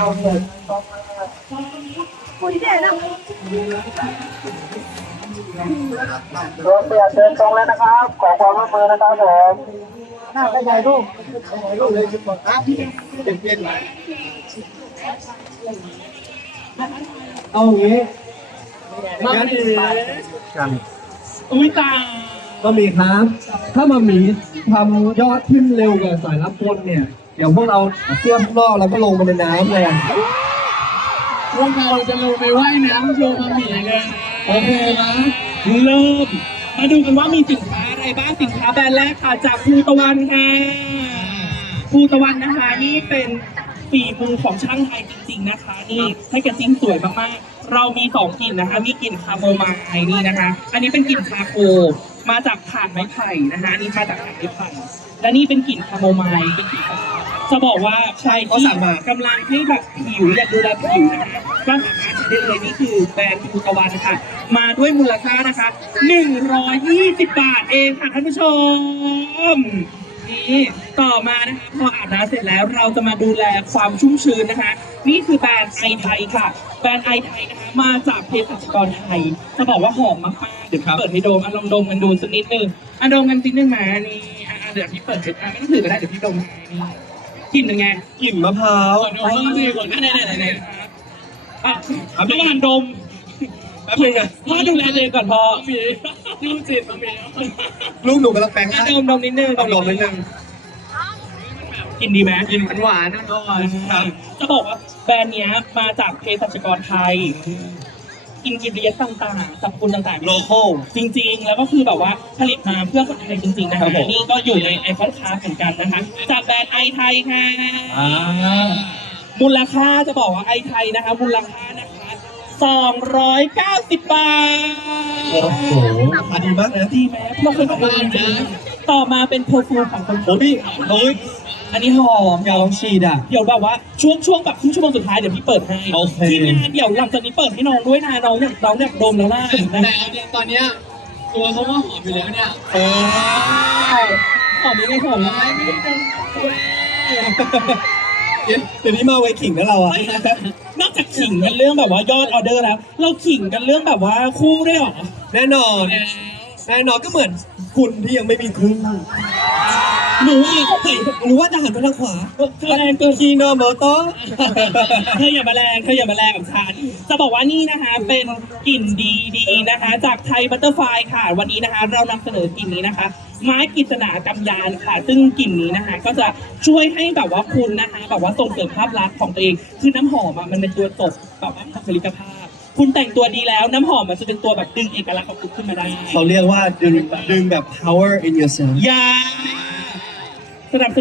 าวเลยคุยได้นะรถเปลี่ยนเดินตรงแล้วนะครับ ขอความร่วมมือนะครับผมหน้าไปไหนลูกลูกเลยจุดบอกครับเย็นเย็นเอาอย่างงี้งั้นกันอุ้ยตายมามีครับ ถ้ามามีทำยอดขึ้นเร็วกว่าสายรับบนเนี่ยเดี๋ยวพวกเราเสื้อข้างนอกแล้วก็ลงไปในน้ำเลยพวกเราจะลงไปว่ายน้ำโชว์มาหมีเลยโอเคไหมเริ่ม มาดูกันว่ามีสินค้าอะไรบ้างสินค้าแบรนด์แรกค่ะ จากภูตะวันค่ะภูตะวันนะคะนี่เป็นฝีมือของช่างไทยจริง ๆ นะคะ นี่ให้แกจิ้งสวยมากๆ เรามีสองกลิ่นนะคะ มีกลิ่นคาโมไมล์นี่นะคะ อันนี้เป็นกลิ่นคาโค มาจากถ่านไม้ไผ่นะคะอันนี้มาจากถ่านไม้ไผ่และนี่เป็นกลิ่นคาโมไมล์เป็นกลิ่นจะบอกว่าใครที่กำลังให้แบบผิวอยากดูแลผิวนะคะก็สามารถใช้ได้เลยนี่คือแบรนด์ภูตะวันค่ะ มาด้วยมูลค่านะคะ 120 บาทเองค่ะท่านผู้ชม นี่ต่อมานะคะพออาบน้ำเสร็จแล้วเราจะมาดูแลความชุ่มชื้นนะคะ นี่คือแบรนด์ไอไทยค่ะ แบรนด์ไอไทยนะคะมาจากเภสัชกรไทย จะบอกว่าหอมมากๆเดี๋ยวพี่เปิดให้ดมอะลองดมกันดูสักนิดนึงอะดมกันสักนิดนึงมานี่อะอะเดี๋ยวพี่เปิดให้อะไม่ต้องถือก็ได้เดี๋ยวพี่ดมให้นี่กลิ่นเป็นไงกลิ่นมะพร้าวก่อนดมต้องดีก่อนไหนไหนไหนไหนอะระหว่างดมแป๊บนึงนะพ่อดูแลเลยก่อนพอมีดูจิตมี ลูกหนูกำลังแปลงอะให้ดมดมนิดนึงต้องลงนิดนึงกินดีไหมกลิ่นหวานๆอร่อยครับจะบอกว่าแบรนด์เนี้ยมาจากเภสัชกรไทยอินกิเดียนต่างๆสรรพคุณต่างๆ โลโก้จริงๆ แล้วก็คือแบบว่าผลิตมาเพื่อคนไทยจริงๆ นะครัคะบผมนี่ก็อยู่ในไอคอนคาร์เหมือนกันนะคะ จากแบรนด์ไอไทยค่ะอ่ามูลค่าจะบอกว่าไอไทยนะคะมูลค่านะคะ 290 บาทโอ้โหอันดีมากเลยนะดีไหมพวกคนทำจริงๆต่อมาเป็นเพอร์ฟูมของคนไทโอ้ยพี่เฮ้ยอันนี้หอมอยากลองฉีดอะ เดี๋ยวแบบว่าช่วงช่วงแบบครึ่งชั่วโมงสุดท้ายเดี๋ยวพี่เปิดให้โอเค ทีมงานเดี๋ยวหลังจากนี้เปิดให้น้องด้วยนะน้องอยากน้องอยากดมแล้วล่ะแต่เอาจริงตอนเนี้ยตัวเขาก็หอมอยู่แล้วเนี่ย เออหอมยังไงหอมยังไงไม่ได้ดม เดี๋ยวเดี๋ยวนี้มาไว้ขิงนะเราอะนอกจากขิงกันเรื่องแบบว่ายอดออเดอร์แล้ว เราขิงกันเรื่องแบบว่าคู่ได้วยเหรอแน่นอนแน่นอนก็เหมือนคุณที่ยังไม่มีคู่หนูอีกเฮ้ยหรือว่าจะหันไปทางขวาเธอแรงเกิน คีโนโมโตะเธออย่ามาแรงเธออย่ามาแรงกับฉันจะบอกว่านี่นะคะเป็นกลิ่นดีดีนะคะ จากไทยบัตเตอร์ไฟค่ะ วันนี้นะคะ เรานำเสนอกลิ่นนี้นะคะ ไม้กฤษณากำยานค่ะ ซึ่งกลิ่นนี้นะคะ ก็จะช่วยให้แบบว่าคุณนะคะแบบว่าส่งเสริมภาพลักษณ์ของตัวเองคือน้ำหอมอะมันเป็นตัวตบแบบว่าบุคลิกภาพ คุณแต่งตัวดีแล้วน้ำหอมมันจะเป็นตัวแบบดึงเอกลักษณ์ของคุณขึ้นมาได้เขาเรียกว่าดึงดึงแบบ power in yourself อย่าสนับสนุน